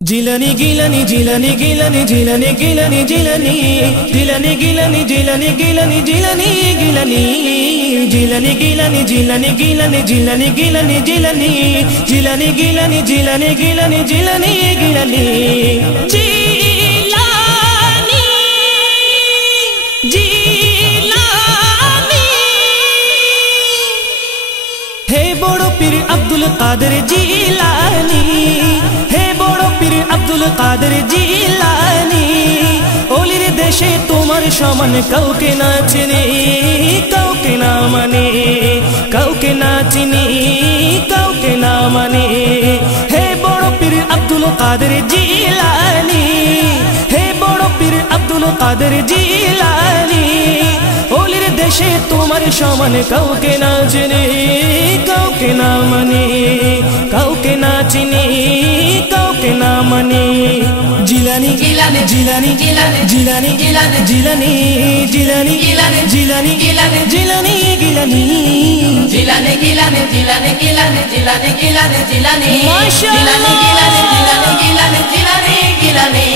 জিলানি গিলানি জিলানি গিলানি জিলানি গিলানি জিলানি জিলানি গিলানি জিলানি গিলানি জিলানি গিলানি জিলানি গিলানি জিলানি গিলানি জিলানি গিলানি জিলানি জিলানি গিলানি জিলানি গিলানি জিলানি গিলানি জিলানি জিলানি হে বড় পীর আব্দুল কাদের জিলানি হে বড় পীর আব্দুল কাদের জিলানি ওলির দেশে তোমার সমান কাউকে না চিনি কাউকে না মানে কাউকে না চিনি কাউকে না মানে হে বড় পীর আব্দুল কাদের জিলানি হে বড় পীর আব্দুল কাদের জিলানি ওলির দেশে তোমার সমান কাউকে না চিনি কাউকে না মানে কাউকে না চিনি কাউকে না মানে জিলানি জিলানি জিলানি জিলানি জিলানি জিলানি জিলানি জিলানি জিলানি জিলানি গিলানি জিলানি গিলানি জিলানি গিলানি জিলানি গিলানি জিলানি মাশাআল্লাহ জিলানি গিলানি জিলানি জিলানি গিলানি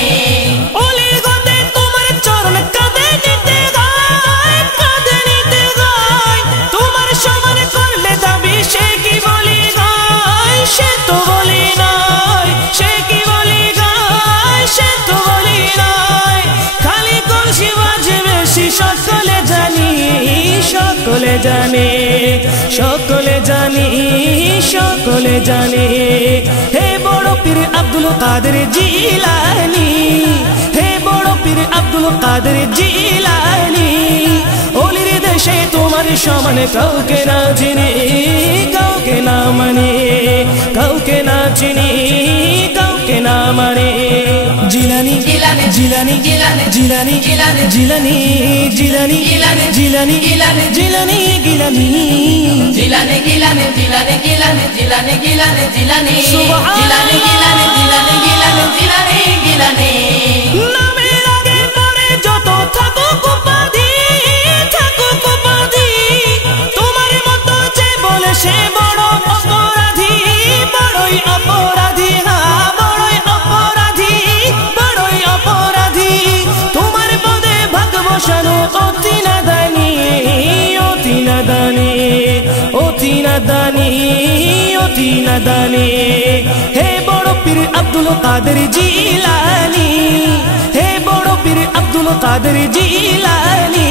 ওলি গতে তোমার চরণ কাঁদে নিতে গায় কাঁদে নিতে গায় তোমার সমান করলে দাবি সে কি বলি গায় সে তো বলি নয় সে কি বলি গায় সে তো বলি নয় খালি কলসি বাজে বেশি সকলে জানি সকলে জানে সকলে জানি সকলে জানে হে বড় পীর আব্দুল কাদের জিলানি হে বড় পীর আব্দুল কাদের জিলানি ওলির দেশে তোমার সমান কাউকে না চিনি কাউকে না মানে কাউকে না চিনি কাউকে না মানে জিলানি জিলানি জিলানি জিলানি জিলানি জিলানি জিলানি জিলানি জিলানি জিলানি গিলানি জিলানি গিলানি জিলানি গিলানি জিলানি গিলানি জিলানি জিলানি গিলানি জিলানি গিলানি জিলানি গিলানি নামের আগে পড়ে যত থাকুক উপাধি তোমার মতো যে বলে সে বড় অপরাধী বড়ই অপরাধী বড়ই অপরাধী বড়ই অপরাধী তোমার পদে ভাগ বসানো অতি নাদানি অতি নাদানি অতি নাদানি অতি নাদানি হে বড় পীর আব্দুল কাদের জিলানি হে বড় পীর আব্দুল কাদের জিলানি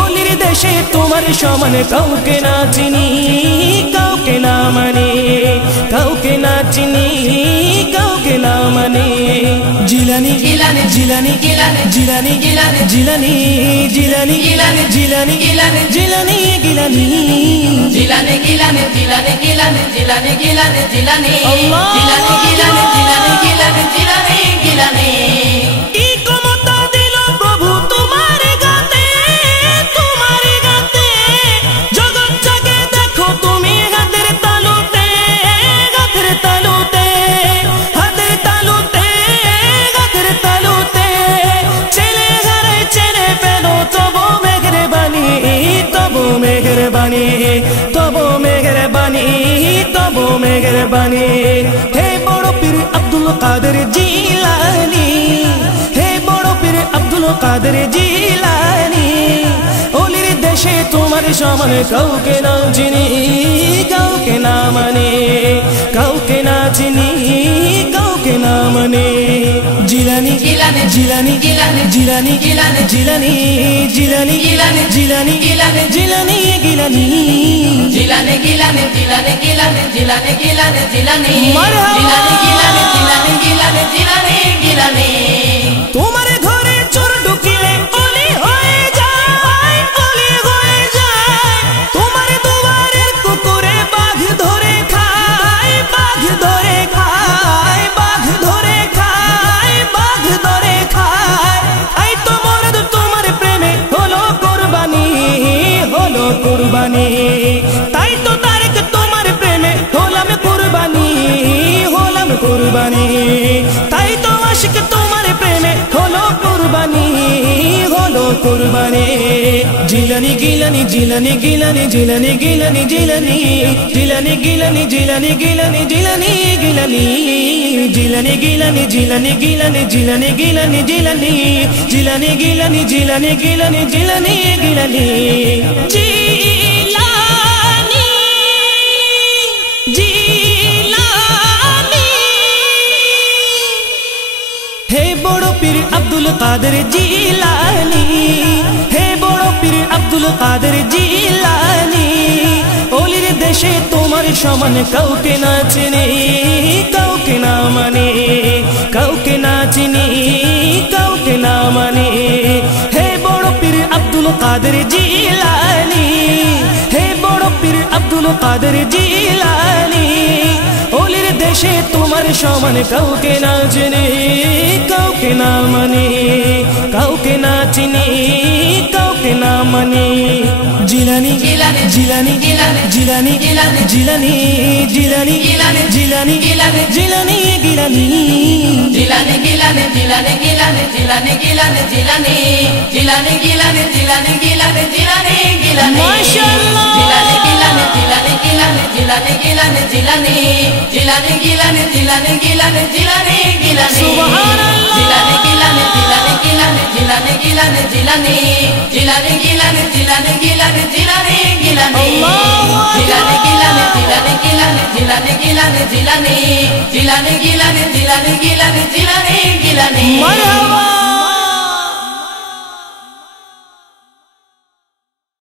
ওলির দেশে তোমার সমান কাউকে না চিনি কাউকে না মানে কাউকে না চিনি কাউকে না মানে জিলানি জিলানি জিলানি জিলানি জিলানি জিলানি জিলানি জিলানি জিলানি জিলানি জিলানি গিলানি জিলানি গিলানি জিলানি গিলানি জিলানি গিলানি জিলানি জিলানি গিলানি জিলানি গিলানি জিলানি গিলানি কি ক্ষমতা দিল প্রভু তোমার গাতে তোমার গাতে জগৎ জাগে দেখো তুমি হাতের তালুতে হাতের তালুতে হাতের তালুতে হাতের তালুতে ছেলে হারে ছেলে পেল তবু মেহেরবানি তবু মেহেরবানি তবু মেহেরবানি তবু মেহেরবানি হে বড় পীর আব্দুল কাদের জিলানি হে বড় পীর আব্দুল কাদের জিলানি ওলির দেশে তোমার সমান কাউকে না চিনি কাউকে না মানে কাউকে না চিনি কাউকে না মানে জিলানি জিলানি জিলানি জিলানি জিলানি জিলানি জিলানি জিলানি জিলানি জিলানি জিলানি গিলানি জিলানি গিলানি জিলানি গিলানি জিলানি গিলানি জিলানি জিলানি গিলানি জিলানি গিলানি জিলানি গিলানি তোমার ঘরে চোর ঢুকিলে অলি হয়ে যায় অলি হয়ে যায় তোমার দুয়ারের কুকুরে বাঘ ধরে খায় বাঘ ধরে খায় বাঘ ধরে খায় বাঘ ধরে খায় এই তো মরদ তোমার প্রেমে হলো কুরবানি হলো কুরবানি তাই তো তারেক তোমার প্রেমে হলাম কুরবানি হলাম কুরবানি কুরবানি জিলানি গিলানি জিলানি গিলানি জিলানি গিলানি জিলানি জিলানি গিলানি জিলানি গিলানি জিলানি গিলানি জিলানি গিলানি জিলানি গিলানি জিলানি গিলানি জিলানি জিলানি গিলানি জিলানি গিলানি জিলানি গিলানি জিলানি জিলানি হে বড় পীর আব্দুল কাদের জিলানি হে বড় পীর আব্দুল কাদের জিলানি ওলির দেশে তোমার সমান কাউকে না চিনি কাউকে না মানে কাউকে না চিনি কাউকে না মানে হে বড় পীর আব্দুল কাদের জিলানি হে বড় পীর আব্দুল কাদের জিলানি ওলির দেশে তোমার সমান কাউকে না চিনি কাউকে না মানে কাউকে না চিনি কাউকে না মানে জিলানি জিলানি জিলানি জিলানি জিলানি জিলানি জিলানি জিলানি গিলানি জিলানি গিলানি জিলানি গিলানি জিলানি গিলানি জিলানি জিলানি গিলানি জিলানি গিলানি জিলানি গিলানি মাশাআল্লাহ জিলানি গিলানি জিলানি গিলানি জিলানি গিলানি জিলানি জিলানি গিলানি জিলানি গিলানি জিলানি গিলানি সুবহানাল্লাহ জিলানি গিলানি জিলানি গিলানি জিলানি গিলানি জিলানি জিলানি গিলানি জিলানি গিলানি জিলানি গিলানি আল্লাহু জিলানি গিলানি জিলানি গিলানি জিলানি গিলানি জিলানি জিলানি গিলানি জিলানি গিলানি জিলানি গিলানি মারহাবা